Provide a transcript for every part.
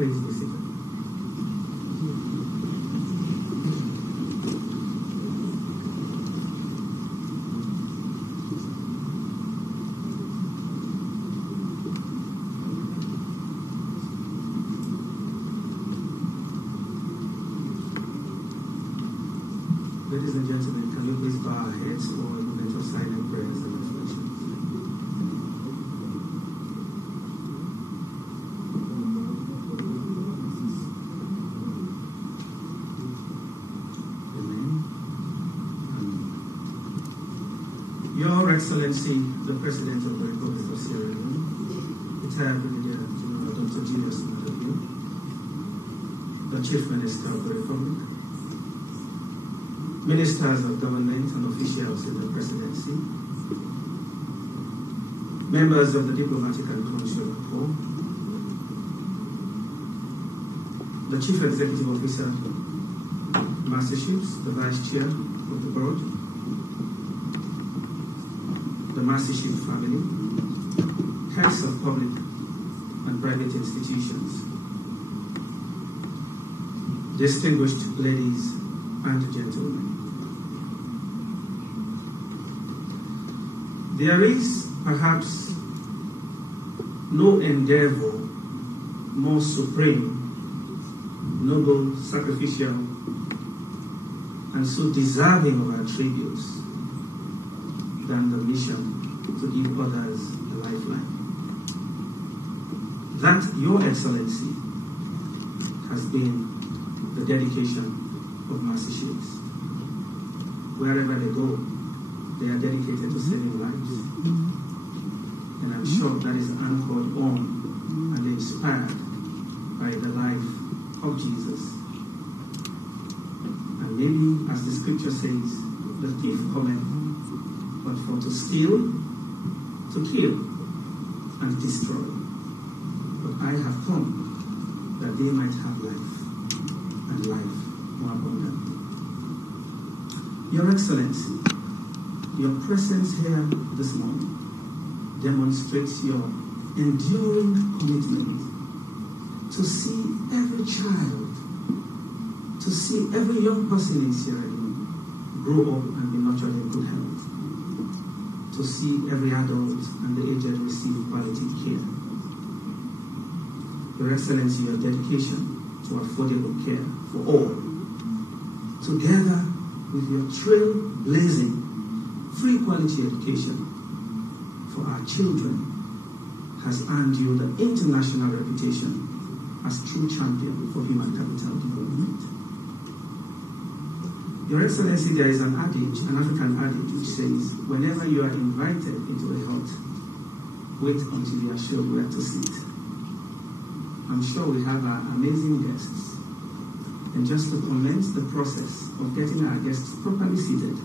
Please be seated. Ladies and gentlemen, can we please bow our heads for a moment of silent prayers and reflections? Your Excellency, the President of the Republic of Sierra Leone, retired Brigadier General Dr. Julius Madobe, the Chief Minister of the Republic, Ministers of Government and officials in the Presidency, members of the Diplomatic and Consular Corps, the Chief Executive Officer, Master Chiefs, the Vice Chair of the Board, the Master Chief family, heads of public and private institutions, distinguished ladies and gentlemen. There is perhaps no endeavor more supreme, noble, sacrificial, and so deserving of our tributes than the mission to give others a lifeline. That, Your Excellency, has been the dedication of Master Chiefs. Wherever they go, they are dedicated to saving lives. And I'm sure that is anchored on and inspired by the life of Jesus. And maybe, as the scripture says, the thief cometh but for to steal, to kill, and destroy. But I have come that they might have life, and life more abundantly. Your Excellency, your presence here this morning demonstrates your enduring commitment to see every child, to see every young person in Sierra Leone grow up and be nurtured in good health, to see every adult and the aged receive quality care. Your Excellency, your dedication to affordable care for all, together with your trailblazing free quality education for our children, has earned you the international reputation as true champion for human capital development. Your Excellency, there is an adage, an African adage, which says, whenever you are invited into a hut, wait until you are sure where to sit. I'm sure we have our amazing guests. And just to commence the process of getting our guests properly seated,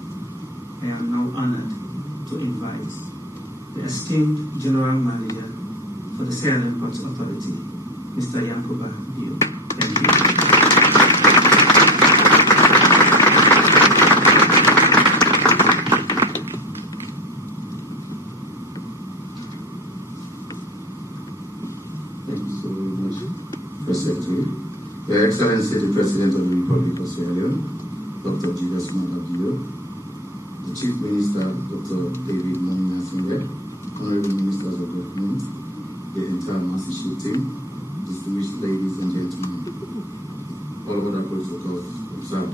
I am now honored to invite the esteemed General Manager for the Sierra Leone Ports Authority, Mr. Yankuba Bio. Thank you. Secretary, Your Excellency the President of the Republic of Sierra Leone, Dr. Julius Madobe, the Chief Minister, Dr. David Momi-Nassingbe, Honorable Ministers of Government, the entire Master Chief team, distinguished ladies and gentlemen, all other protocols observed.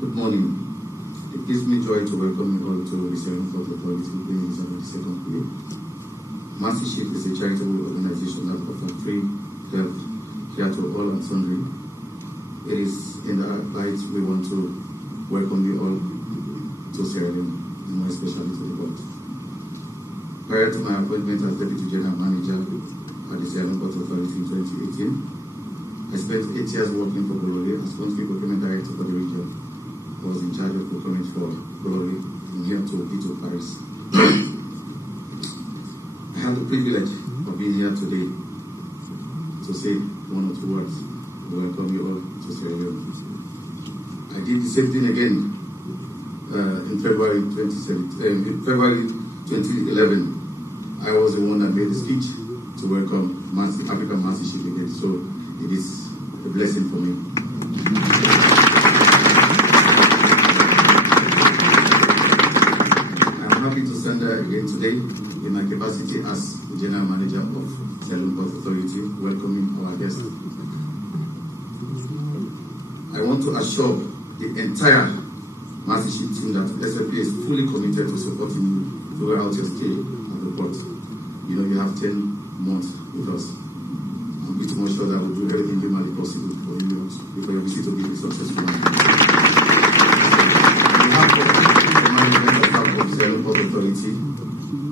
Good morning. It gives me joy to welcome you all to the Sierra Leone Port Authority Buildings of the second day. Master Chief is a charitable organization that offers free health care to all and sundry. It is in that light we want to welcome you all to Sierra Leone, and more especially to the port. Prior to my appointment as Deputy General Manager at the Sierra Leone Port Authority in 2018, I spent 8 years working for Bologna as Country Procurement Director for the region. I was in charge of procurement for Bologna from here to Ito, Paris. I have the privilege of being here today to say one or two words to welcome you all to Sierra Leone. I did the same thing again in February 2017, February 2011, I was the one that made the speech to welcome African Mastership again. So it is a blessing for me. I'm happy to stand there again today in my capacity as the General Manager of Sierra Leone Port Authority, welcoming our guests. I want to assure the entire Mastership team that SLP is fully committed to supporting you throughout your stay at the port. You know, you have 10 months with us. I'm pretty much sure that we'll do everything humanly possible for you, for your visit to be a successful one. On behalf of the management of Sierra Leone Port Authority,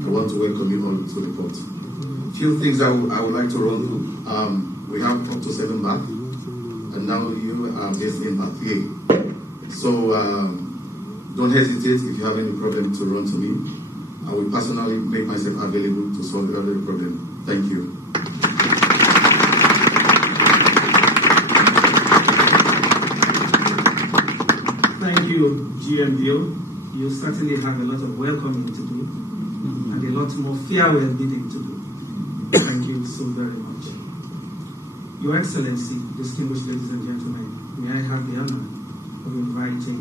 I want to welcome you all to the port. A few things I would like to run through. We have up to 7 baths, and now you are based in bath 3. So don't hesitate if you have any problem to run to me. I will personally make myself available to solve every problem. Thank you. Thank you, GMBO. You certainly have a lot of welcoming to do and a lot more farewell bidding to do. Thank you so very much. Your Excellency, distinguished ladies and gentlemen, may I have the honor of inviting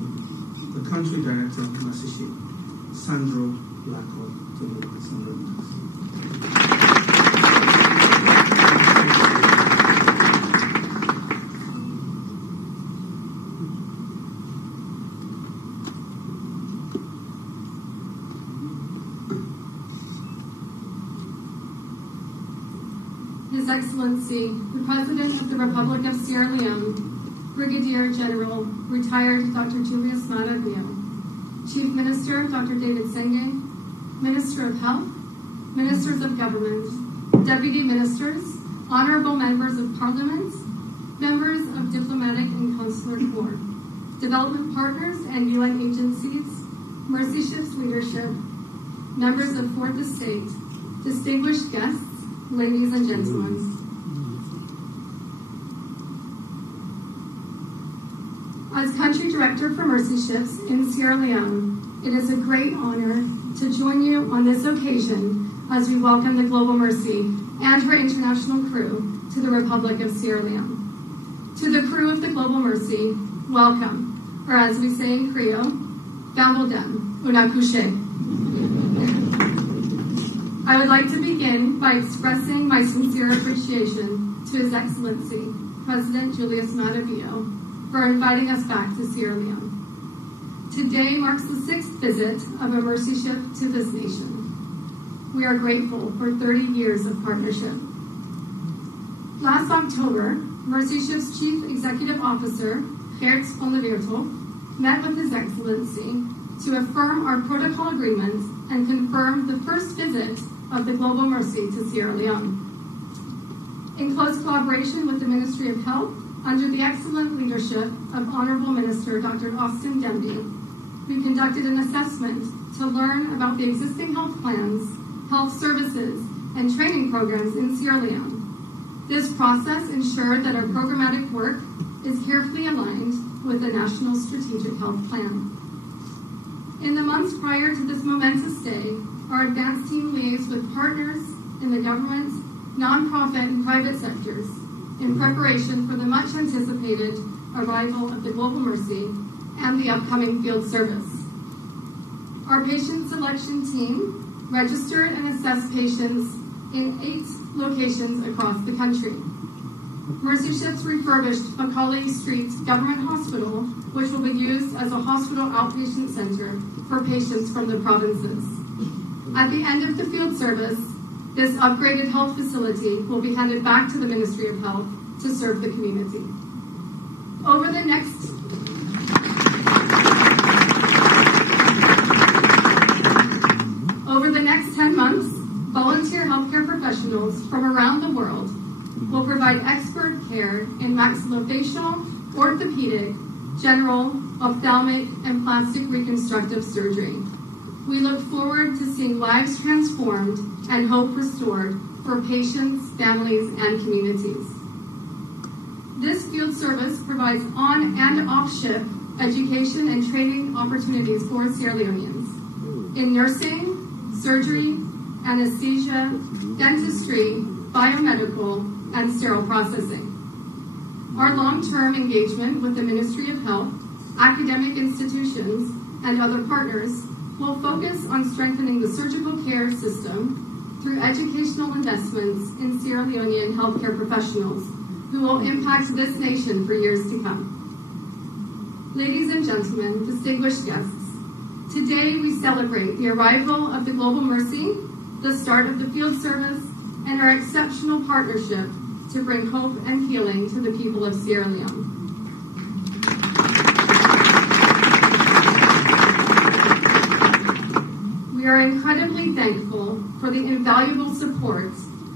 the Country Director of Mastership, Sandro Blackwell, to make some remarks. His Excellency, the President of the Republic of Sierra Leone, Brigadier General, retired Dr. Julius Maravio, Chief Minister Dr. David Senge, Minister of Health, Ministers of Government, Deputy Ministers, Honorable Members of Parliament, members of Diplomatic and Consular Corps, Development Partners and UN agencies, Mercy Ship's leadership, members of Fourth Estate, distinguished guests, ladies and gentlemen. As Country Director for Mercy Ships in Sierra Leone, it is a great honor to join you on this occasion as we welcome the Global Mercy and her international crew to the Republic of Sierra Leone. To the crew of the Global Mercy, welcome, or as we say in Creole, Gambodem, Unakushe. I would like to begin by expressing my sincere appreciation to His Excellency, President Julius Maravio, for inviting us back to Sierra Leone. Today marks the 6th visit of a Mercy Ship to this nation. We are grateful for 30 years of partnership. Last October, Mercy Ship's Chief Executive Officer, Geert van der Weertel, met with His Excellency to affirm our protocol agreements and confirm the first visit of the Global Mercy to Sierra Leone. In close collaboration with the Ministry of Health, under the excellent leadership of Honorable Minister Dr. Austin Demby, we conducted an assessment to learn about the existing health plans, health services, and training programs in Sierra Leone. This process ensured that our programmatic work is carefully aligned with the National Strategic Health Plan. In the months prior to this momentous day, our advanced team liaised with partners in the government, nonprofit, and private sectors in preparation for the much anticipated arrival of the Global Mercy and the upcoming field service. Our patient selection team registered and assessed patients in 8 locations across the country. Mercy Ships refurbished Macaulay Street Government Hospital, which will be used as a hospital outpatient center for patients from the provinces. At the end of the field service, this upgraded health facility will be handed back to the Ministry of Health to serve the community. Over the next 10 months, volunteer healthcare professionals from around the world will provide expert care in maxillofacial, orthopedic, general, ophthalmic, and plastic reconstructive surgery. We look forward to seeing lives transformed and hope restored for patients, families, and communities. This field service provides on and off-ship education and training opportunities for Sierra Leoneans in nursing, surgery, anesthesia, dentistry, biomedical, and sterile processing. Our long-term engagement with the Ministry of Health, academic institutions, and other partners will focus on strengthening the surgical care system through educational investments in Sierra Leonean healthcare professionals who will impact this nation for years to come. Ladies and gentlemen, distinguished guests, today we celebrate the arrival of the Global Mercy, the start of the field service, and our exceptional partnership to bring hope and healing to the people of Sierra Leone. We are incredibly thankful for the invaluable support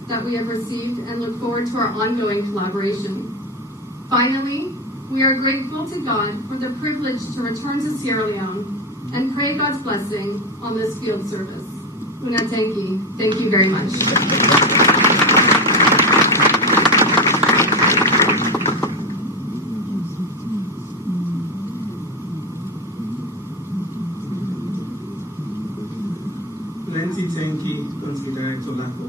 that we have received and look forward to our ongoing collaboration. Finally, we are grateful to God for the privilege to return to Sierra Leone and pray God's blessing on this field service. Una Tenki, thank you very much. Plenty Tenki, Country Director Lako.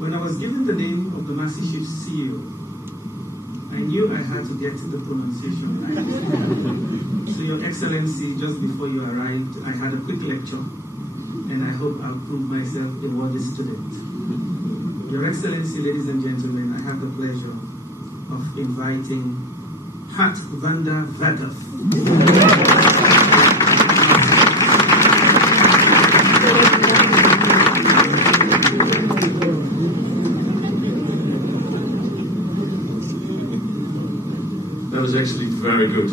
When I was given the name of the Mastership CEO, I knew I had to get the pronunciation right. So, Your Excellency, just before you arrived, I had a quick lecture, and I hope I'll prove myself a worthy student. Your Excellency, ladies and gentlemen, I have the pleasure of inviting Hat Vanda Vatov. That was actually very good.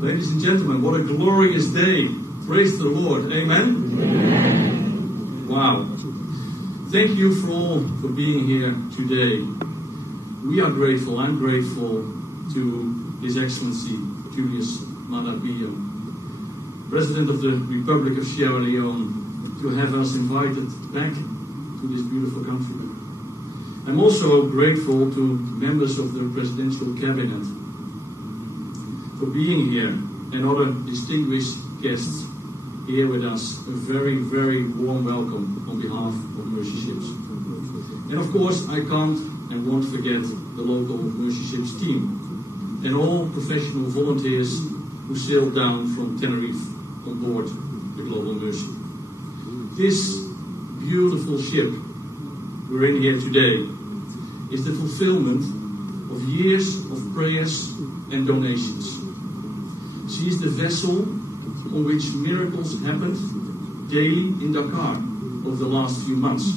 Ladies and gentlemen, what a glorious day. Praise the Lord. Amen? Amen. Wow. Thank you for being here today. We are grateful. I'm grateful to His Excellency Julius Maada Bio, President of the Republic of Sierra Leone, to have us invited back to this beautiful country. I'm also grateful to members of the Presidential Cabinet for being here and other distinguished guests here with us. A very, very warm welcome on behalf of Mercy Ships. And of course, I can't and won't forget the local Mercy Ships team and all professional volunteers who sailed down from Tenerife on board the Global Mercy. This beautiful ship we're in here today is the fulfillment of years of prayers and donations. She is the vessel on which miracles happened daily in Dakar over the last few months.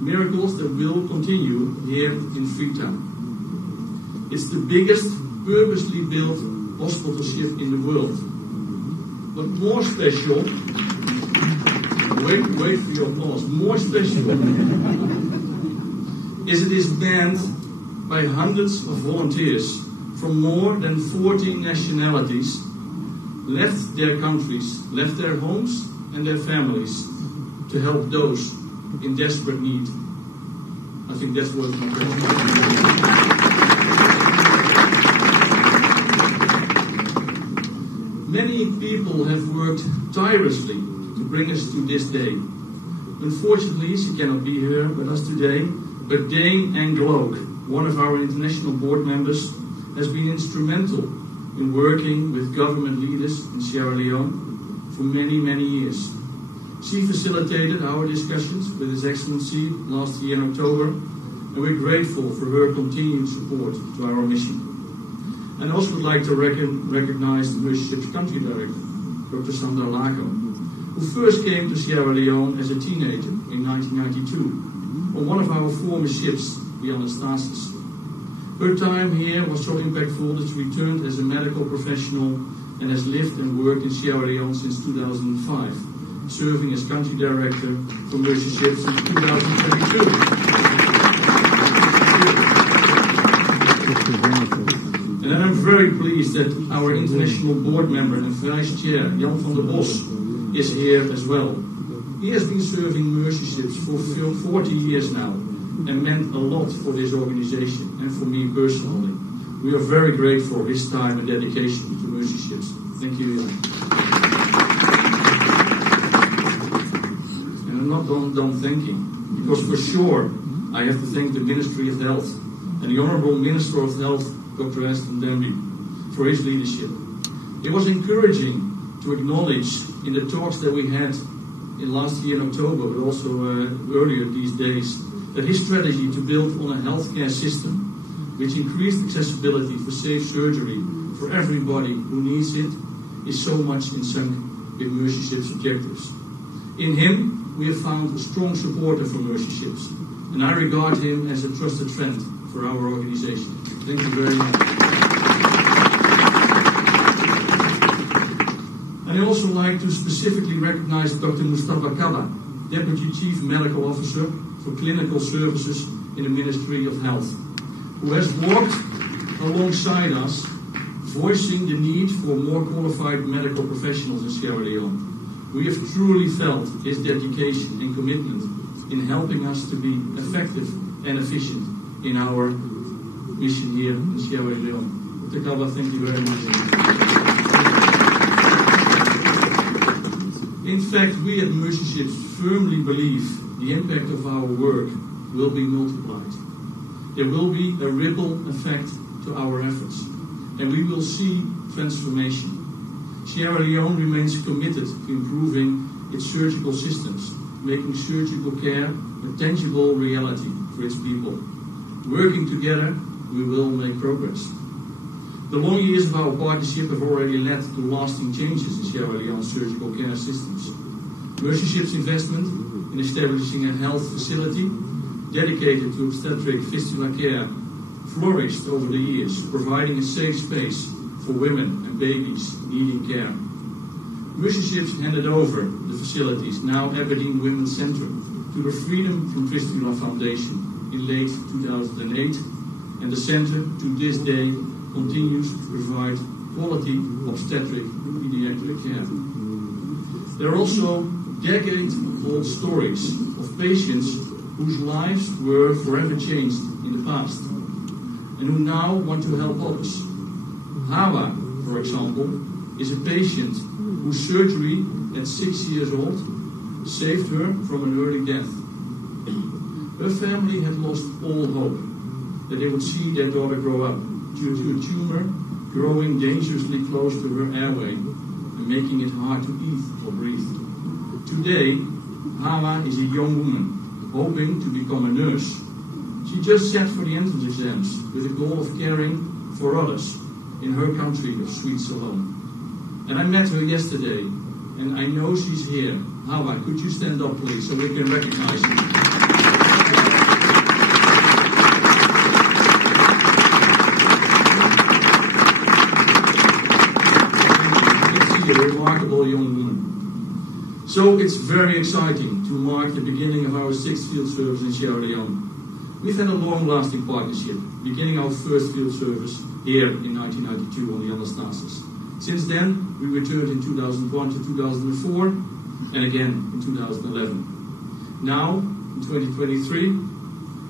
Miracles that will continue here in Freetown. It's the biggest purposely built hospital ship in the world. But more special, wait for your applause, more special is it is manned by hundreds of volunteers from more than 40 nationalities, left their countries, left their homes and their families to help those in desperate need. I think that's worth my praise. Many people have worked tirelessly to bring us to this day. Unfortunately, she cannot be here with us today, but Dane Angloak, one of our international board members, has been instrumental in working with government leaders in Sierra Leone for many, many years. She facilitated our discussions with His Excellency last year in October, and we're grateful for her continued support to our mission. And I also would like to recognize the Mercy Ships Country Director, Dr. Sandra Lago, who first came to Sierra Leone as a teenager in 1992 on one of our former ships, the Anastasis. Her time here was so impactful that she returned as a medical professional and has lived and worked in Sierra Leone since 2005, serving as Country Director for Mercy Ships since 2022. And I'm very pleased that our international board member and Vice Chair, Jan van der Bos, is here as well. He has been serving Mercy Ships for 40 years now and meant a lot for this organization and for me personally. We are very grateful for his time and dedication to Mercy Ships. Thank you, Jan. not done thanking, because for sure I have to thank the Ministry of Health and the Honourable Minister of Health, Dr. Aston Denby, for his leadership. It was encouraging to acknowledge in the talks that we had in last year in October, but also earlier these days, that his strategy to build on a healthcare system which increased accessibility for safe surgery for everybody who needs it is so much in sync with Mercyship's objectives. In him, we have found a strong supporter for Mercyships, and I regard him as a trusted friend for our organization. Thank you very much. And I also like to specifically recognize Dr. Mustafa Kaba, Deputy Chief Medical Officer for Clinical Services in the Ministry of Health, who has walked alongside us, voicing the need for more qualified medical professionals in Sierra Leone. We have truly felt his dedication and commitment in helping us to be effective and efficient in our mission here in Sierra Leone. Dr. Kaba, thank you very much. In fact, we at Mercyships firmly believe the impact of our work will be multiplied. There will be a ripple effect to our efforts, and we will see transformation. Sierra Leone remains committed to improving its surgical systems, making surgical care a tangible reality for its people. Working together, we will make progress. The long years of our partnership have already led to lasting changes in Sierra Leone's surgical care systems. Mercyship's investment in establishing a health facility dedicated to obstetric fistula care flourished over the years, providing a safe space for women and babies needing care. Mercyships handed over the facilities, now Aberdeen Women's Centre, to the Freedom from Fistula Foundation in late 2008, and the centre to this day continues to provide quality obstetric pediatric care. There are also decade-old stories of patients whose lives were forever changed in the past and who now want to help others. Hawa, for example, is a patient whose surgery at 6 years old saved her from an early death. Her family had lost all hope that they would see their daughter grow up due to a tumor growing dangerously close to her airway and making it hard to eat or breathe. Today, Hawa is a young woman hoping to become a nurse. She just sat for the entrance exams with the goal of caring for others in her country of sweet Salome. And I met her yesterday, and I know she's here. Hawa, could you stand up, please, so we can recognize you? A remarkable young woman. So it's very exciting to mark the beginning of our 6th field service in Sierra Leone. We've had a long-lasting partnership, beginning our first field service here in 1992 on the Anastasis. Since then, we returned in 2001 to 2004, and again in 2011. Now, in 2023,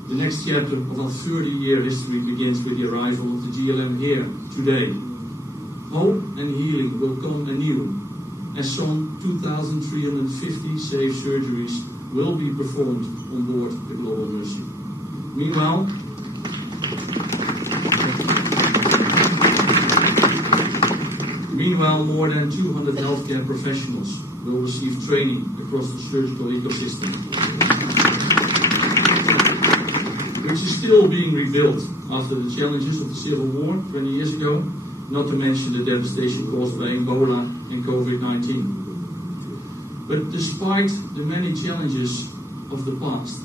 the next chapter of our 30-year history begins with the arrival of the GLM here today. Hope and healing will come anew, as some 2,350 safe surgeries will be performed on board the Global Mercy. Meanwhile, more than 200 healthcare professionals will receive training across the surgical ecosystem, which is still being rebuilt after the challenges of the Civil War 20 years ago, not to mention the devastation caused by Ebola and COVID-19. But despite the many challenges of the past,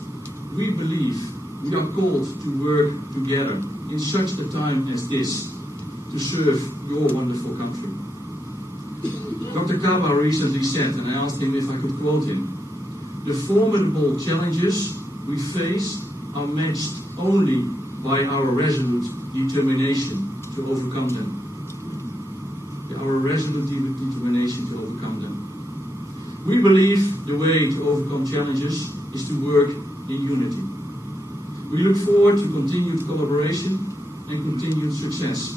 we believe we are called to work together in such a time as this to serve your wonderful country. Dr. Kaba recently said, and I asked him if I could quote him, "The formidable challenges we face are matched only by our resolute determination to overcome them." Our resolute determination to overcome them. We believe the way to overcome challenges is to work in unity. We look forward to continued collaboration and continued success.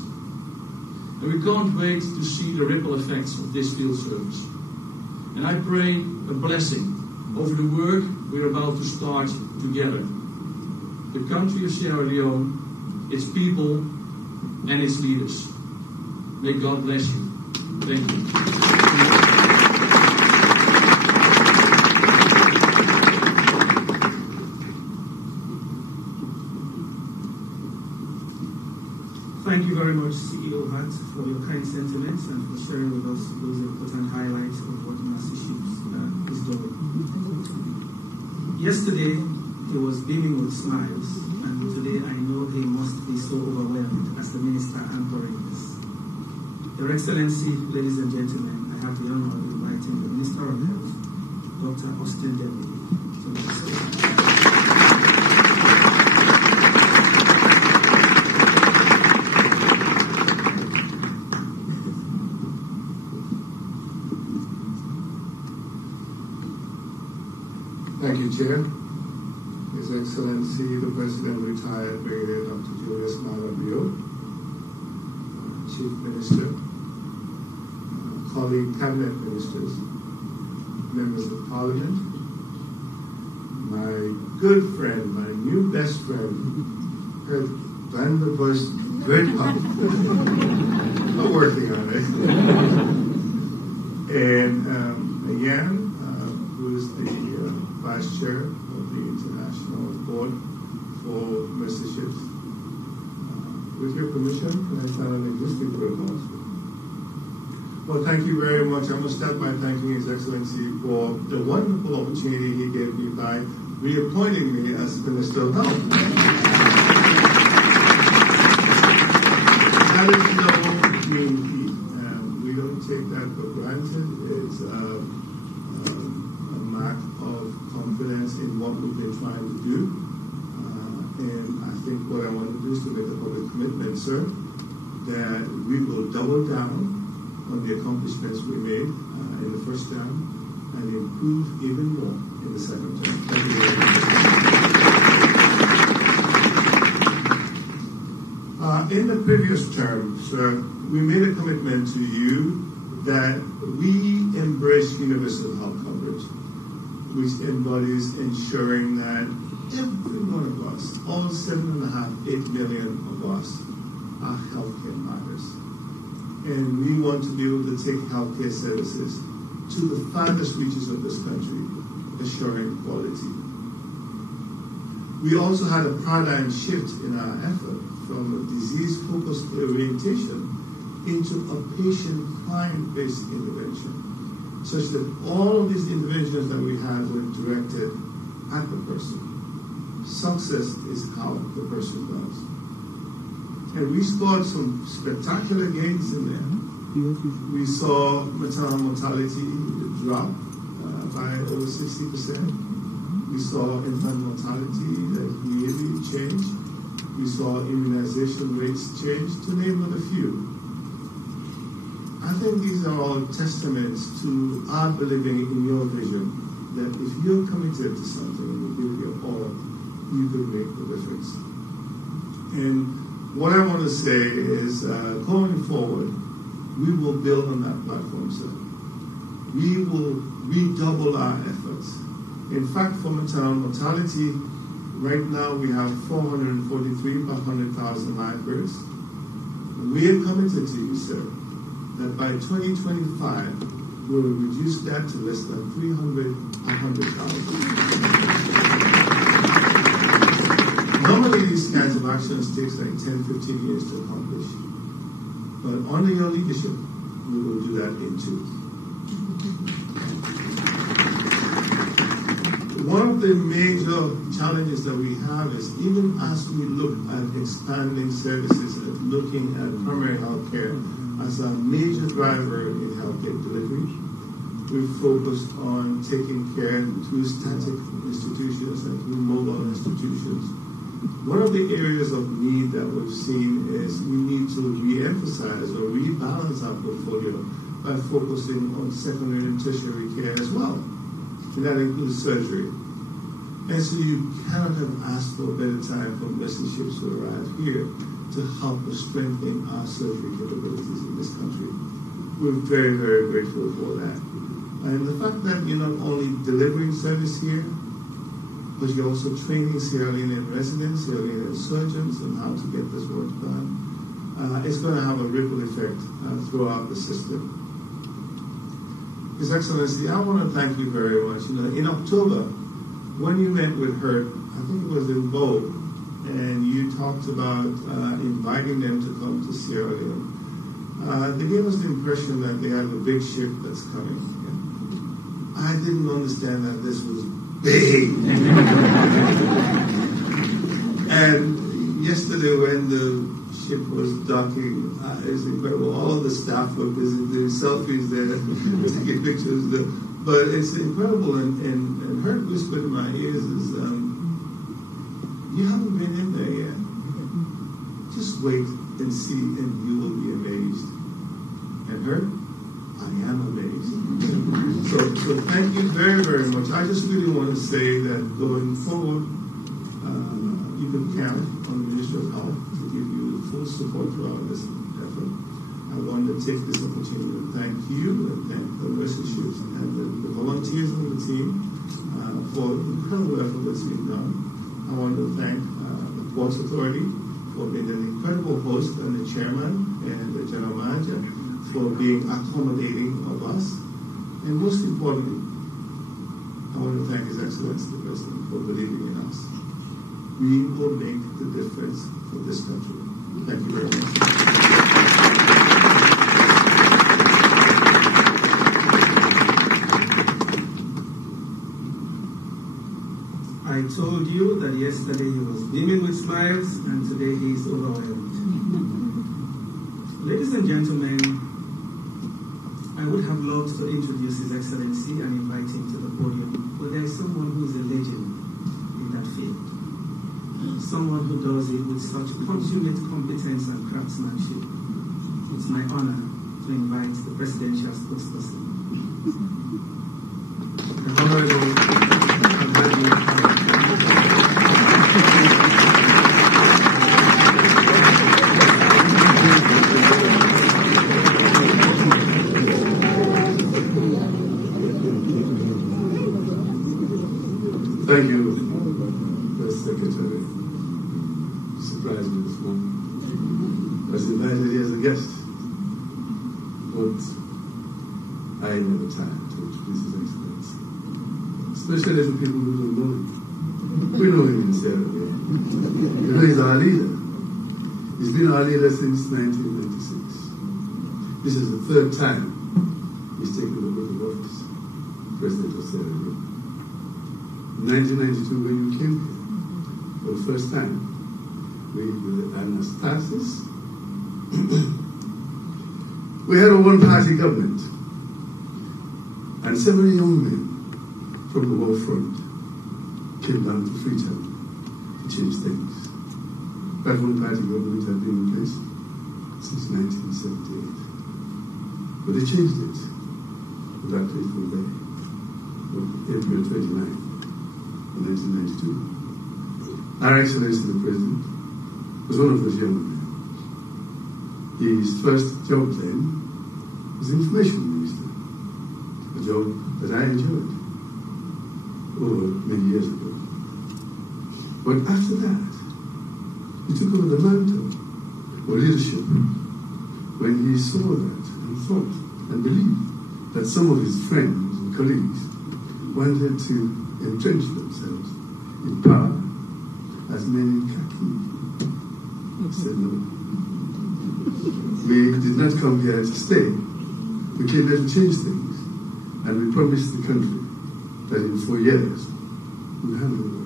And we can't wait to see the ripple effects of this field service. And I pray a blessing over the work we're about to start together. The country of Sierra Leone, its people, and its leaders. May God bless you. Thank you. Thank you very much, CEO Hart, for your kind sentiments and for sharing with us those important highlights of what Mercy Ships is doing. Yesterday, he was beaming with smiles, and today I know he must be so overwhelmed as the minister anchoring this. Your Excellency, ladies and gentlemen, I have the honor of inviting the Minister of Health, Dr. Austin Demi, to the stage. Thank you, Chair. His Excellency, the President, retired Brigadier Dr. Julius Malavio, Chief Minister, colleague cabinet ministers, members of Parliament, my good friend, my new best friend, Glenn the Bush, great pop. I'm working on it. And again, who is the Vice Chair of the International Board for Mercy Ships. With your permission, can I sign an existing protocol? Well, thank you very much. I must start by thanking His Excellency for the wonderful opportunity he gave me by reappointing me as Minister of Health. That is no mean feat. We don't take that for granted. It's a mark of confidence in what we've been trying to do. And I think what I want to do is to make a public commitment, sir, that we will double down on the accomplishments we made in the first term and improve even more in the second term. Thank you very much. In the previous term, sir, we made a commitment to you that we embrace universal health coverage, which embodies ensuring that every one of us, all 7.5–8 million of us, our healthcare matters. And we want to be able to take healthcare services to the farthest reaches of this country, assuring quality. We also had a paradigm shift in our effort from a disease-focused orientation into a patient-client-based intervention, such that all of these interventions that we had were directed at the person. Success is how the person does. And we scored some spectacular gains in there. We saw maternal mortality drop by over 60%. We saw infant mortality that really changed. We saw immunization rates change, to name but a few. I think these are all testaments to our believing in your vision that if you're committed to something and you give your all, you can make the difference. And what I want to say is, going forward, we will build on that platform, sir. We will redouble our efforts. In fact, for maternal mortality, right now we have 443 per 100,000 live births. We are committed to you, sir, that by 2025, we will reduce that to less than 300 per 100,000. Normally, these kinds of actions take like 10–15 years to accomplish. But under your leadership, we will do that in 2. One of the major challenges that we have is even as we look at expanding services and looking at primary health care as a major driver in healthcare delivery, we've focused on taking care through static institutions and through mobile institutions. One of the areas of need that we've seen is we need to re-emphasize or rebalance our portfolio by focusing on secondary and tertiary care as well. And that includes surgery. And so you cannot have asked for a better time for Mercy Ships to arrive here to help us strengthen our surgery capabilities in this country. We're very, very grateful for that. And the fact that you're not only delivering service here, but you're also training Sierra Leonean residents, Sierra Leonean surgeons on how to get this work done, it's going to have a ripple effect throughout the system. His Excellency, I want to thank you very much. In October, when you met with HERT, I think it was in Bow, and you talked about inviting them to come to Sierra Leone. They gave us the impression that they have a big ship that's coming. I didn't understand that this was big. And yesterday when the ship was docking, it was incredible. All of the staff were busy doing selfies there, taking pictures there. But it's incredible, and her whisper in my ears is, you haven't been in there yet. Just wait and see, and you will be amazed. And her, I am amazed. So thank you very, very much. I just really want to say that going forward, you can count on the Ministry of Health to give you full support throughout this effort. I want to take this opportunity to thank you and thank the relationships and the volunteers on the team for the incredible effort that's been done. I want to thank the Ports Authority for being an incredible host and the chairman and the general manager for being accommodating of us. And most importantly, I want to thank His Excellency the President for believing in us. We will make the difference for this country. Thank you very much. I told you that yesterday he was beaming with smiles, and today he is overwhelmed. Ladies and gentlemen, I would have loved to introduce His Excellency and invite him to the podium, but there is someone who is a legend in that field. Someone who does it with such consummate competence and craftsmanship. It's my honor to invite the presidential spokesperson, the Honorable Thank you, Press Secretary. Surprised me this morning. I was invited here as a guest, but I ain't never time to introduce His Excellency, especially for people who don't know him. We know him in Sierra Leone. You know he's our leader. He's been our leader since 1996. This is the third time he's taken the oath of office, President of Sierra Leone. In 1992, when you came here for the first time, we were Anastasis. We had a one-party government, and several young men from the war front came down to Freetown to change things. That one-party government had been in place since 1978, but they changed it on that fateful day, April 29. In 1992. Our Excellency the President was one of those young men. His first job then was Information Minister, a job that I enjoyed over many years ago. But after that, he took over the mantle of leadership when he saw that and thought and believed that some of his friends and colleagues wanted to entrench themselves in power as men in khaki. He said no. We did not come here to stay. We came here to change things. And we promised the country that in 4 years we would hand over.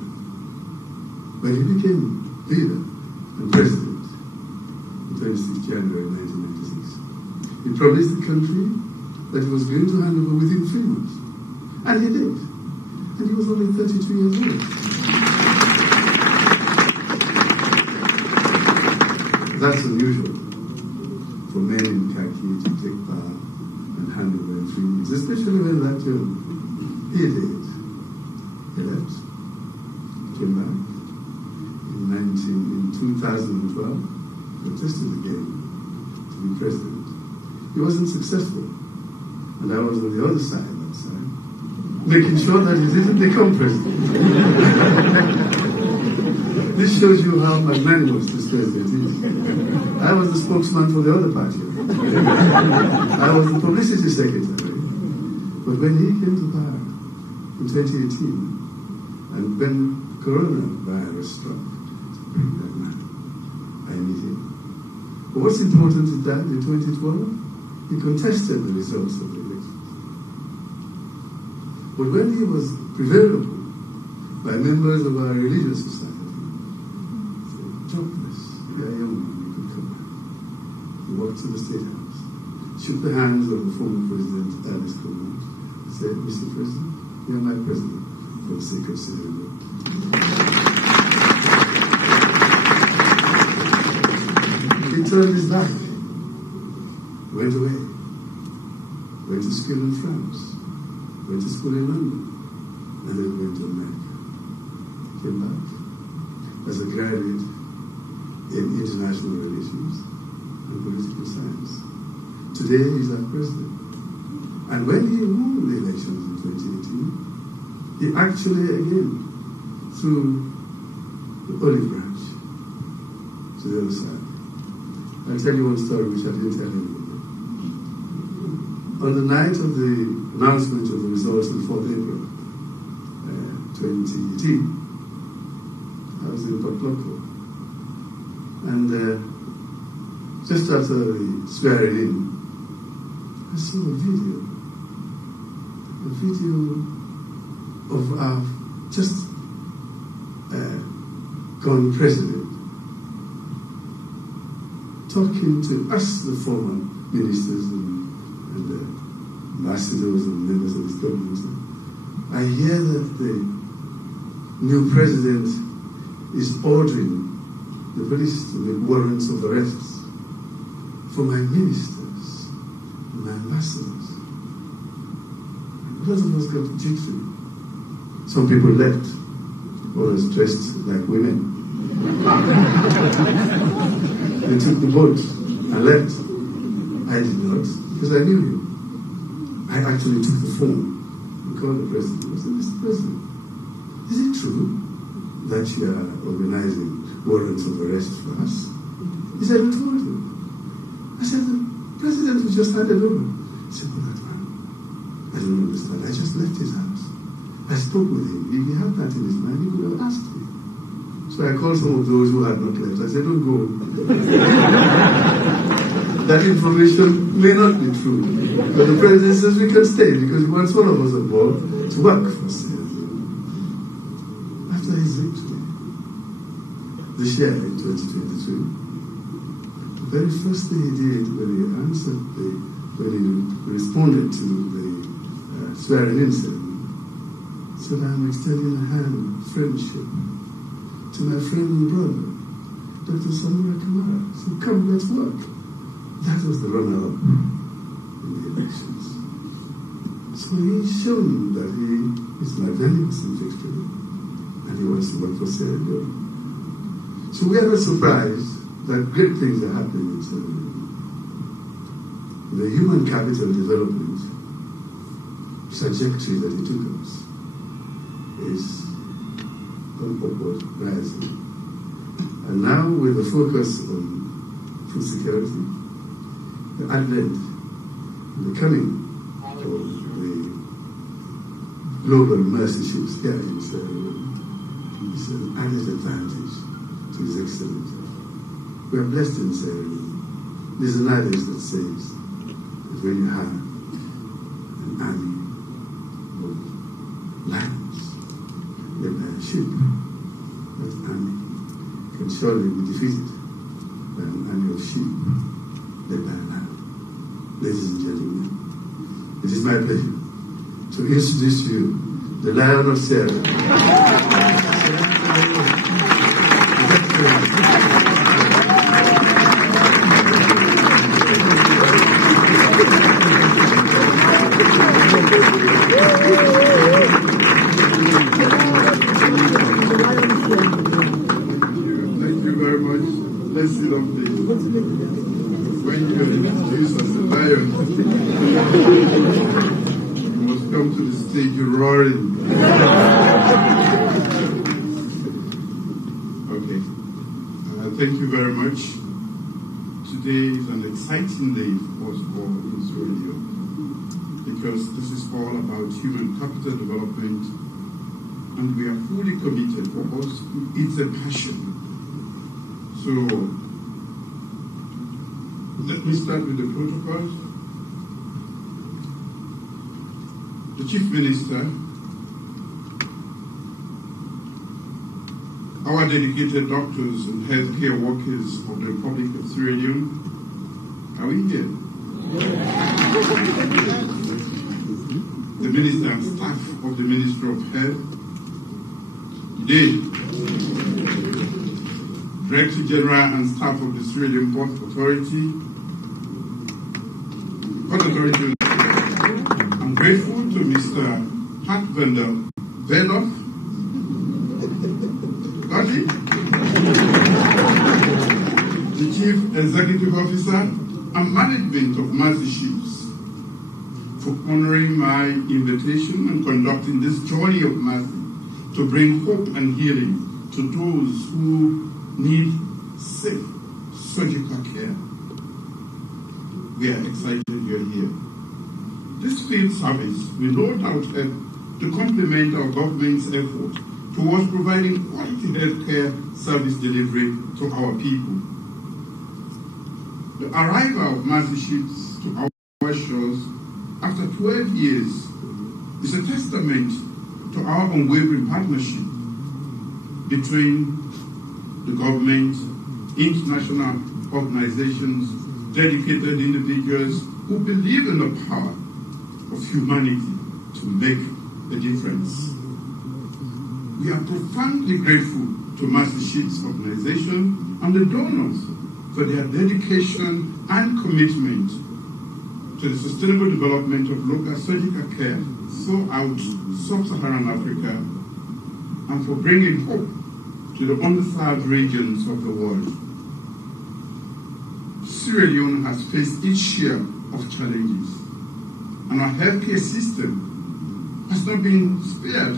When he became leader and president on 26 January 1996, he promised the country that he was going to hand over within 3 months. And he did. And he was only 32 years old. That's unusual for men in khaki to take power and hand over in 3 months, especially when that young. He did. He left. Came back. In 2012, contested again to be president. He wasn't successful. And I was on the other side outside, making sure that he didn't become president. This shows you how magnanimous this president is. I was the spokesman for the other party. I was the publicity secretary. But when he came to power in 2018, and when coronavirus struck, that man, I need him. But what's important is that in 2012, he contested the results of the elections. But when he was prevailed upon by members of our religious society, jobless, we are young, we could come back. He walked to the State House, shook the hands of the former President, Alice Coleman, and said, Mr. President, you are my president for the sake of civil war. He turned his back, went away, went to school in France, went to school in London, and then went to America. Came back as a graduate in international relations and political science. Today he's our president. And when he won the elections in 2018, he actually again threw the olive branch to the other side. I'll tell you one story which I didn't tell anybody. On the night of the announcement of the results on 4th April 2018, I was in Port Loko. And just after the swearing in, I saw a video of our just gone president talking to us, the former ministers and ambassadors and members of his government. I hear that the new president is ordering the police to make warrants of arrests for my ministers and my ambassadors. A lot of us got jittery. Some people left, others dressed like women. They took the boat and left. I did not, because I knew him. I actually took the phone and called the president. I said, Mr. President, is it true that you are organizing warrants of arrest for us? He said, who told you? I said, the president was just handed over. He said, oh, that man, I don't understand. I just left his house. I spoke with him. If he had that in his mind, he could have asked me. So I called some of those who had not left. I said, don't go. That information may not be true. But the president says we can stay because he wants one of us on board to work for us. After his victory, this year in 2022, the very first thing he did when he answered when he responded to the swearing-in ceremony, said, I'm extending a hand of friendship to my friend and brother, Dr. Samura Kamara. So come, let's work. That was the runner-up in the elections. So he's shown that he is magnanimous in victory, and he wants to work for Sierra Leone. So we are not surprised that great things are happening in Sierra Leone. The human capital development trajectory that he took us is on upward rising. And now with the focus on food security, the advent, the coming of the global mercy ships here in Sierra Leone is an added advantage to His Excellency. We are blessed in Sierra Leone. There's an adage that says that when you have an army of lions led by a ship, that army can surely be defeated by an army of sheep led by a lion. Ladies and gentlemen, it is my pleasure to introduce to you the Lion of Sierra Leone. Thank you very much. Let's sit up, please. When you introduce us the lion. come to the stage roaring. Okay. Thank you very much. Today is an exciting day for us all in Sierra Leone, because this is all about human capital development, and we are fully committed. For us, it's a passion. So, let me start with the protocols. The Chief Minister, our dedicated doctors and healthcare workers of the Republic of Sierra Leone, are we here? The Minister and staff of the Ministry of Health, today, Director General and staff of the Sierra Leone Port Authority, I'm grateful to Mr. Pat Veloff, the Chief Executive Officer and Management of Mercy Ships, for honoring my invitation and conducting this journey of mercy to bring hope and healing to those who need safe surgical care. We are excited you're here. This field service will no doubt help to complement our government's effort towards providing quality healthcare service delivery to our people. The arrival of mercy ships to our shores after 12 years is a testament to our unwavering partnership between the government, international organizations, dedicated individuals who believe in the power of humanity to make a difference. We are profoundly grateful to Mercy Ships Organization and the donors for their dedication and commitment to the sustainable development of local surgical care throughout sub-Saharan Africa, and for bringing hope to the underserved regions of the world. Sierra Leone has faced its share of challenges, and our healthcare system has not been spared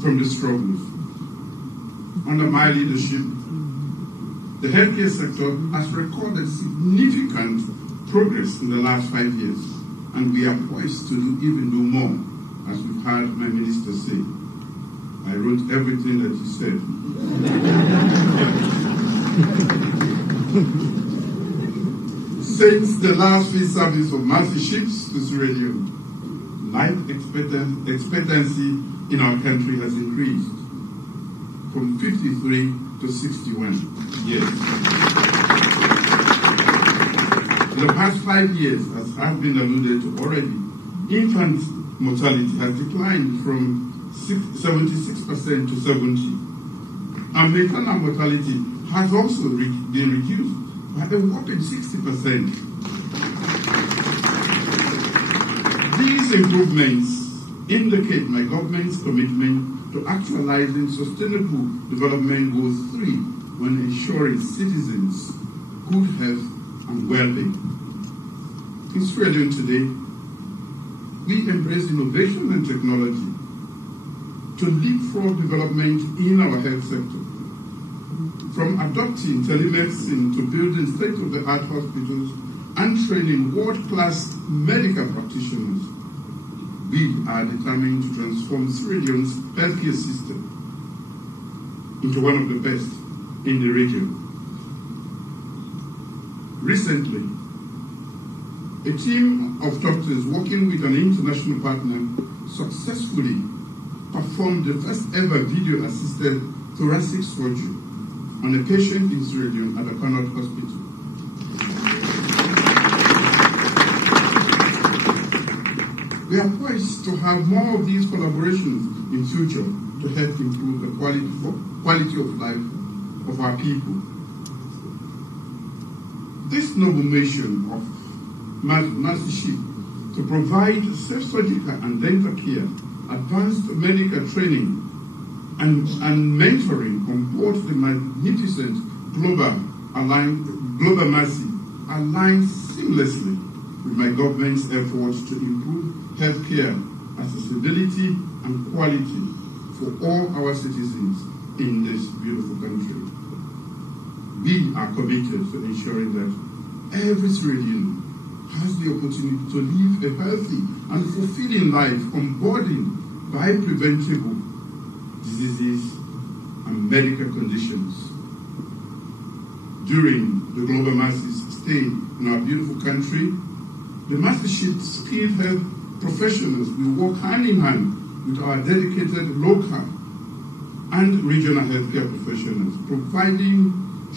from the struggles. Under my leadership, the healthcare sector has recorded significant progress in the last 5 years, and we are poised to do more, as we've heard my minister say. I wrote everything that he said. Since the last field service of Mercy Ships to Sierra Leone, life expectancy in our country has increased from 53 to 61 years. In the past 5 years, as has been alluded to already, infant mortality has declined from 76% to 70%. And maternal mortality has also been reduced by a whopping 60%. These improvements indicate my government's commitment to actualizing Sustainable Development Goal 3 when ensuring citizens good health and well-being. In Sierra Leone today, we embrace innovation and technology to leapfrog development in our health sector. From adopting telemedicine to building state-of-the-art hospitals and training world-class medical practitioners, we are determined to transform Sierra Leone's healthcare system into one of the best in the region. Recently, a team of doctors working with an international partner successfully performed the first ever video-assisted thoracic surgery on a patient in Sierra Leone at the Connaught Hospital. We are poised to have more of these collaborations in future to help improve the quality of life of our people. This noble mission of Mercy Ship to provide safe surgical and dental care, advanced medical training, and mentoring on board the magnificent global Mercy aligns seamlessly with my government's efforts to improve healthcare accessibility, and quality for all our citizens in this beautiful country. We are committed to ensuring that every Sierra Leonean has the opportunity to live a healthy and fulfilling life, unburdened by preventable diseases and medical conditions. During the Global Master's stay in our beautiful country, the Mastership skilled health professionals will work hand in hand with our dedicated local and regional healthcare professionals, providing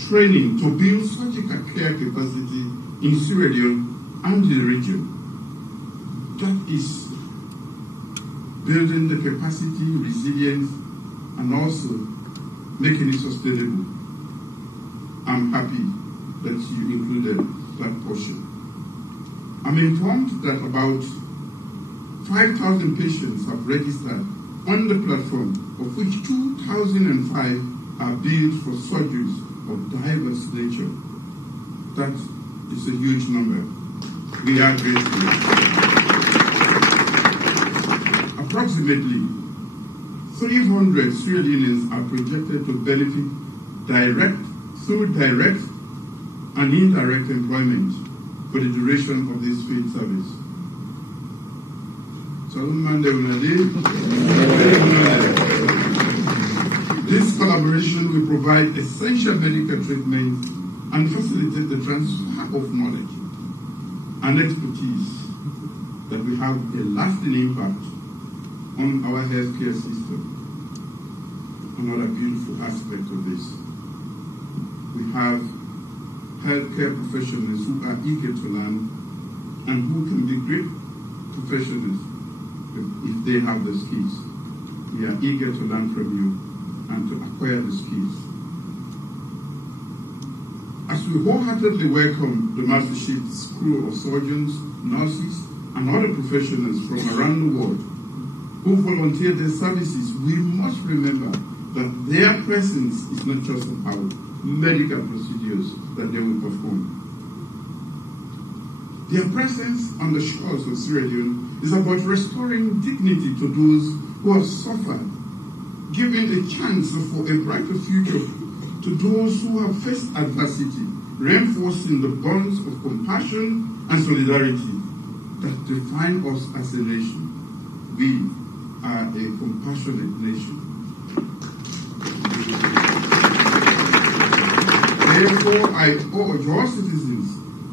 training to build surgical care capacity in Sierra Leone and the region. That is building the capacity, resilience, and also making it sustainable. I'm happy that you included that portion. I'm informed that about 5,000 patients have registered on the platform, of which 2,005 are billed for surgeries of diverse nature. That is a huge number. We are grateful. Approximately 300 Sierra Leoneans are projected to benefit through direct and indirect employment for the duration of this field service. This collaboration will provide essential medical treatment and facilitate the transfer of knowledge and expertise that will have a lasting impact on our healthcare system. Another beautiful aspect of this, we have healthcare professionals who are eager to learn and who can be great professionals if they have the skills. We are eager to learn from you and to acquire the skills. As we wholeheartedly welcome the Mastership's crew of surgeons, nurses, and other professionals from around the world who volunteer their services, we must remember that their presence is not just about medical procedures that they will perform. Their presence on the shores of Sierra Leone is about restoring dignity to those who have suffered, giving a chance for a brighter future to those who have faced adversity, reinforcing the bonds of compassion and solidarity that define us as a nation. We are a compassionate nation. Therefore, I urge all citizens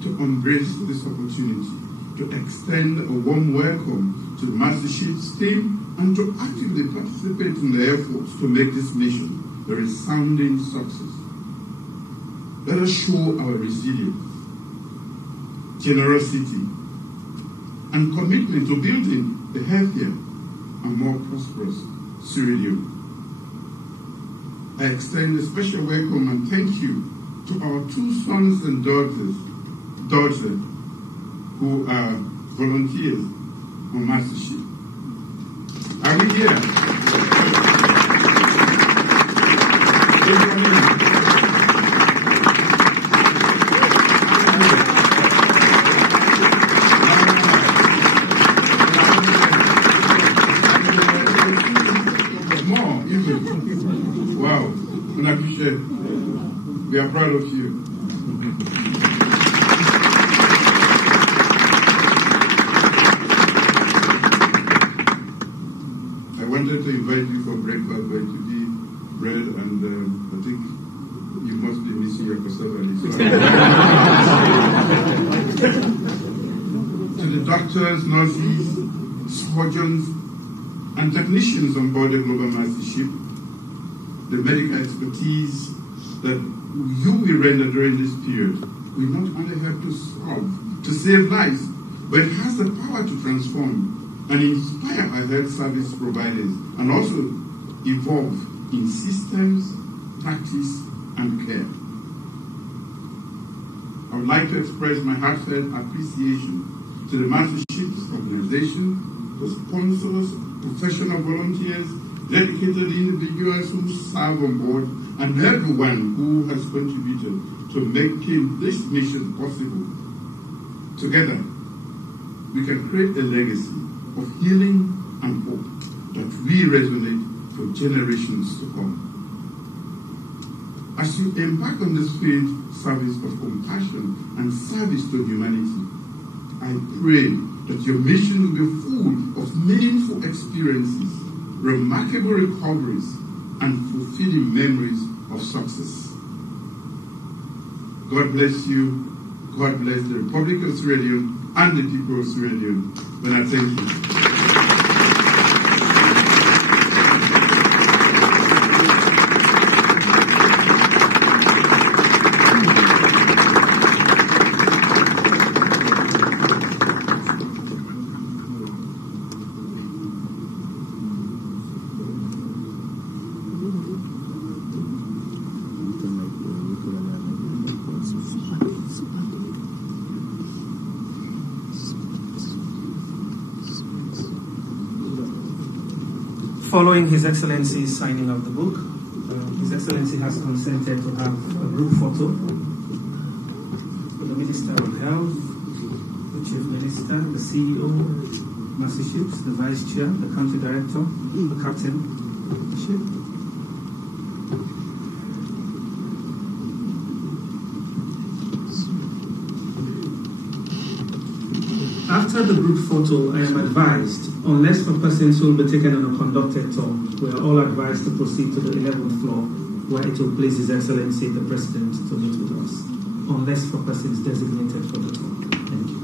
to embrace this opportunity to extend a warm welcome to the Mastership's team and to actively participate in the efforts to make this mission a resounding success. Let us show our resilience, generosity, and commitment to building a healthier and more prosperous Sierra Leone. I extend a special welcome and thank you to our two sons and daughters who are volunteers on Mastership. Are we here? More, even. Wow, and I appreciate it. We are proud of you. I wanted to invite you for breakfast, but today bread and I think you must be missing your cassava. To the doctors, nurses, surgeons, and technicians on board the Global Mastership, the medical expertise that you will render during this period will not only help to save lives, but it has the power to transform and inspire our health service providers and also evolve in systems, practice, and care. I would like to express my heartfelt appreciation to the Mastership's organization, the sponsors, professional volunteers, dedicated individuals who serve on board, and everyone who has contributed to making this mission possible. Together, we can create a legacy of healing and hope that we resonate for generations to come. As you embark on this faith service of compassion and service to humanity, I pray that your mission will be full of meaningful experiences, remarkable recoveries, and fulfilling memories of success. God bless you. God bless the Republic of Sierra Leone and the people of Sierra Leone. And I thank you. Following His Excellency's signing of the book, His Excellency has consented to have a group photo with the Minister of Health, the Chief Minister, the CEO, Master Ships, the Vice Chair, the Country Director, the Captain of the ship. After the group photo, I am advised, unless for persons who will be taken on a conducted tour, we are all advised to proceed to the 11th floor, where it will please His Excellency the President to meet with us, unless for persons designated for the tour. Thank you.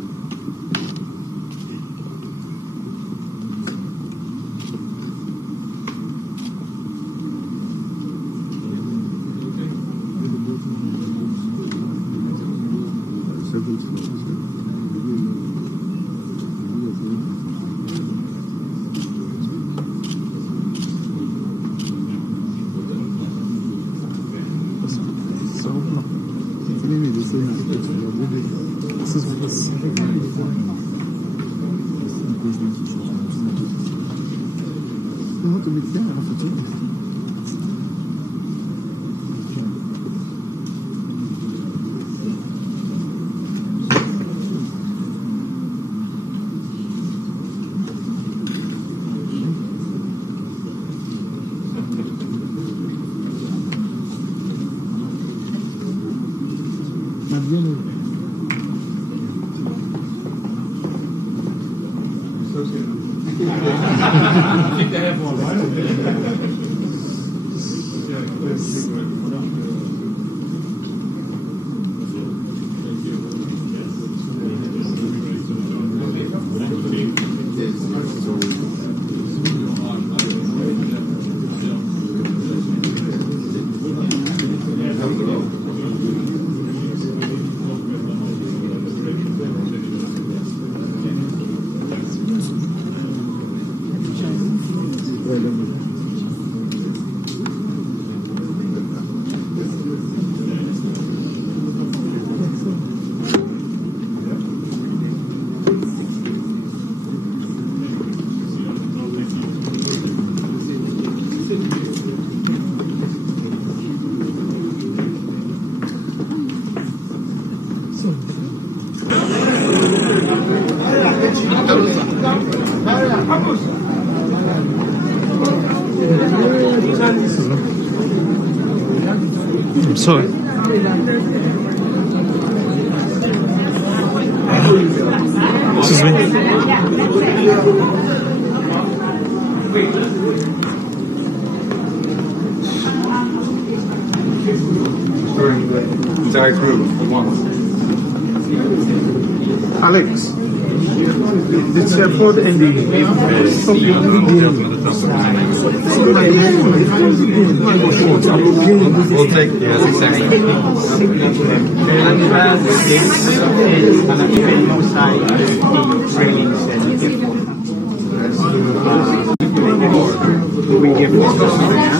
I'm sorry. Excuse me. Entire crew at once. Alex, it's for the ending. We'll take, yes, exactly.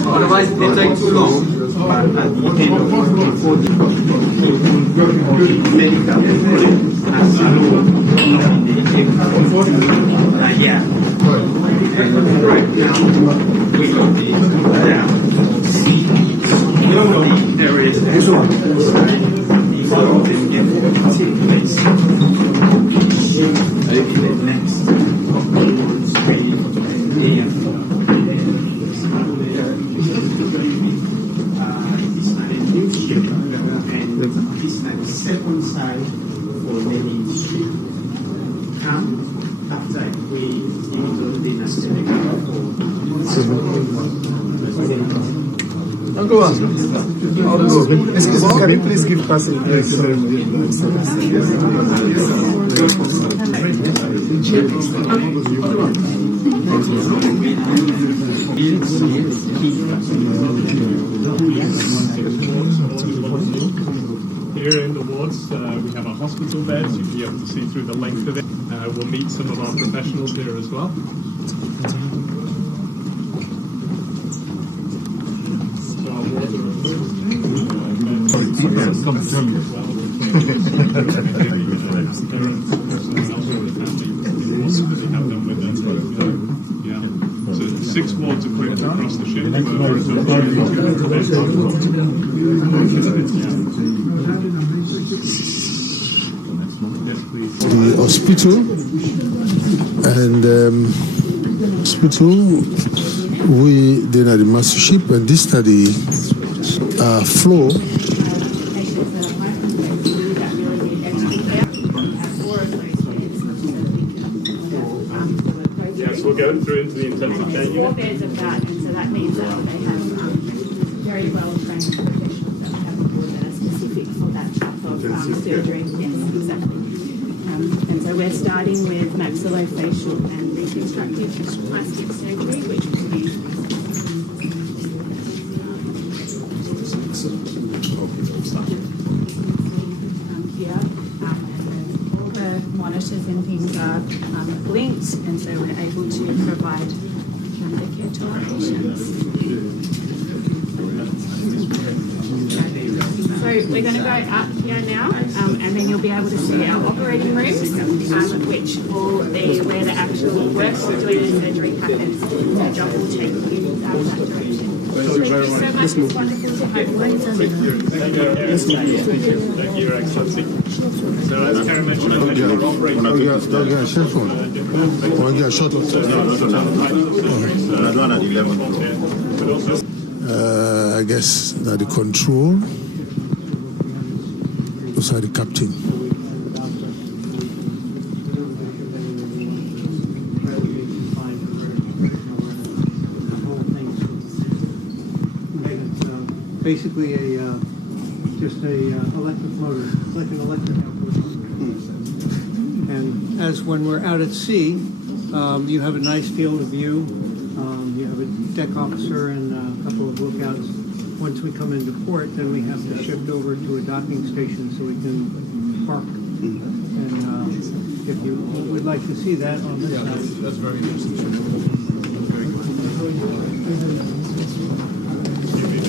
Otherwise, they take too long. But at the end of before the medical as yeah. And right now we got the C. There is this one. If all of them get place, the next screen. Excuse me, can you please give passing place? Here in the wards, we have our hospital beds. You'll be able to see through the length of it. We'll meet some of our professionals here as well. So our wards are So 6 wards equipped across the ship. The hospital and hospital, we then at the master ship, and this study floor. Yes, we'll go through into the intensive care unit. 4 beds of that, and so that means that they have very well trained professionals that we have on board that are specific for that type of surgery. Yes, exactly. And so we're starting with maxillofacial and reconstructive plastic surgery, which will be here. All the monitors and things are linked, and so we're able to provide the care to our patients. So we're going to go up here now, and then you'll be able to see our operating rooms, which will be where the actual work of doing the surgery happens. So John will take you that direction. Thank you very much. It's wonderful to have you. Thank you, Your Excellency. So as Karen mentioned, our operating room. I guess that the control, those are the captain. Basically just a electric motor. It's like an electric outboard motor. And as when we're out at sea, you have a nice field of view. You have a deck officer and a couple of lookouts. Once we come into port, then we have to shift over to a docking station so we can park. And if you would like to see that on this side. That's very interesting.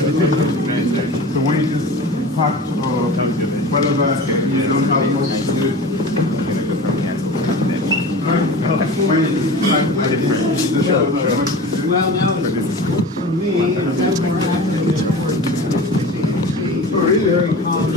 So when you park or whatever, you don't have much to do. Well, now for me, that's more active. Very calm.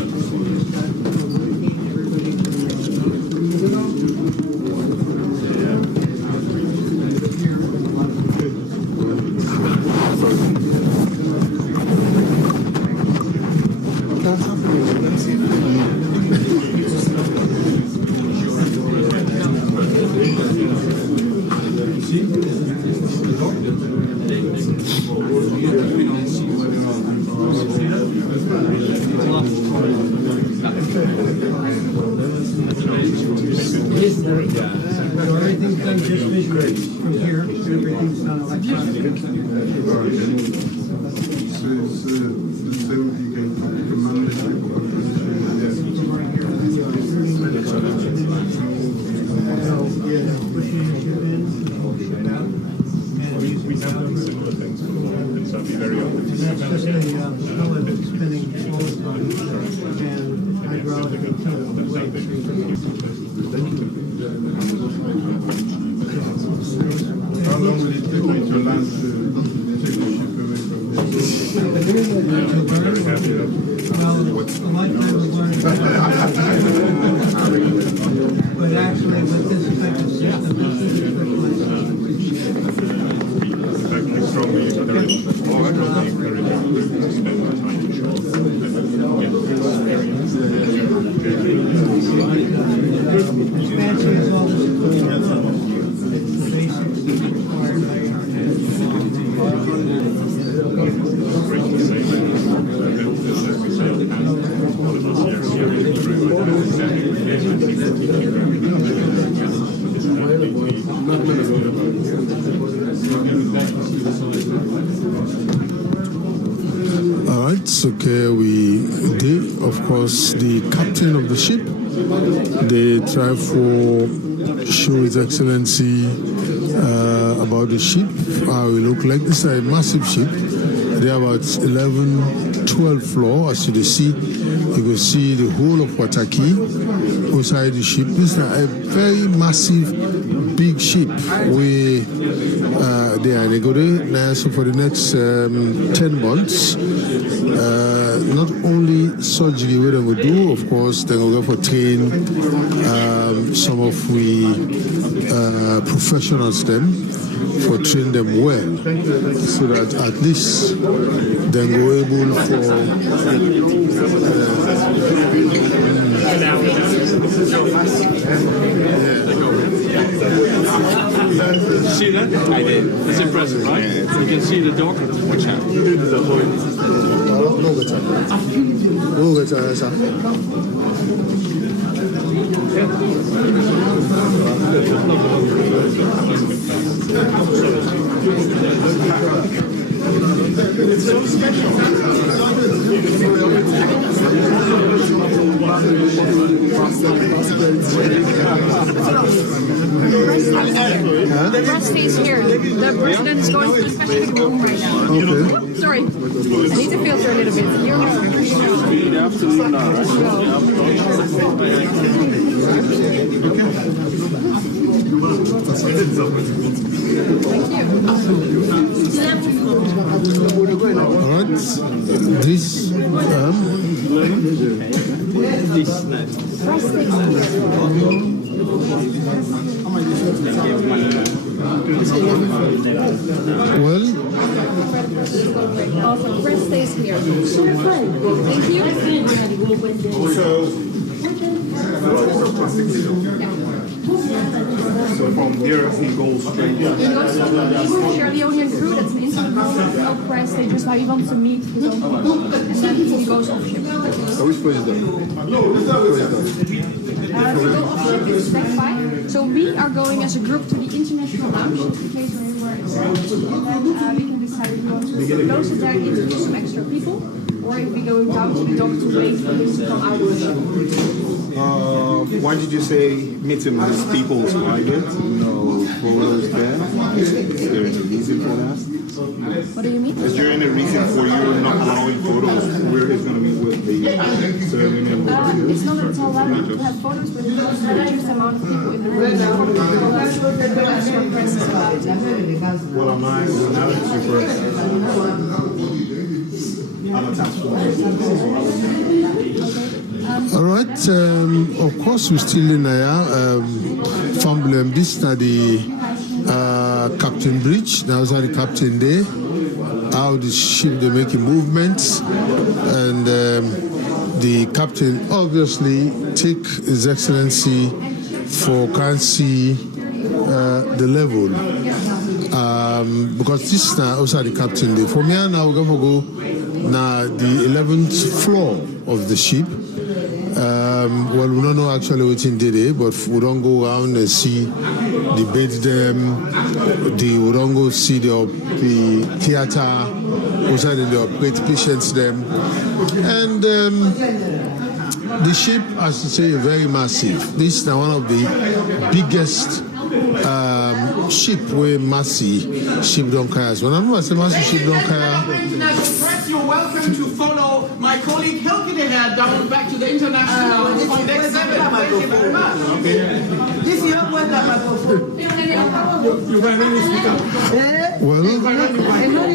Everything's done just visually from here. Everything's done electronically. We have done similar things before, and so I'd be very open to That's just a pellet spinning all the time, and hydraulic How long will it take you to land to take the ship away from here? Well, a lifetime of learning. But actually, with this type of system, it's strongly encourage to spend more time in shore. as fancy as all this equipment, it's the basics required. All right, so we did, of course, the captain of the ship. They try for show His Excellency about the ship, how it look like. This is a massive ship. They are about 11, 12 floors. As you see, you can see the whole of Wataki outside the ship. This is a very massive, big ship. They are negotiating so for the next 10 months. Not only surgery we will do, of course, then we'll go for train some of we professionals then for train them well, so that at least then we're able for See that? I did. It's impressive, right? Yeah, you can see the dog. Watch out. It's so special. The press stays here. The president is going to the specific room right now. Okay. Sorry. I need to filter a little bit. Good afternoon now, All right. This well, Also, press stays here. Thank you. So from here he goes straight. He goes to Leone crew, that's an intimate moment, no press, they just like, he wants to meet his own people. And then he goes off ship. So which president? We go off ship in spec 5. So we are going as a group to the international lounge, in case we're in there. And then we can decide if we want to close it there, introduce some extra people, or if we go down to the dock to wait for him to come out of the ship. Why did you say meeting with people is private? No photos there? Is there any reason for that? What do you mean? Is there any reason for you not allowing photos where he's going to meet with the ceremony? It's not until 11 to have photos with the reduced amount of people in the room. Well, I'm not super. I'm a task force. all right. Of course, we're still in family. This is the Captain Bridge. Now, the captain there. How the ship they making movements, and the captain obviously take His Excellency for currency the level. Because this is now also the captain there. For me now we're gonna go now the 11th floor of the ship. Well, we don't know actually what's in there, but we don't go around and see the bed them. We don't go see the theater. Outside they operate patients them, and the ship, as you say, very massive. This is now one of the biggest ship where Massey ship don't carry. When I'm Massey ship don't carry. You're welcome to follow my colleague Helke here down back to the international on deck 7. Thank you very much. This year, where's that microphone? Well.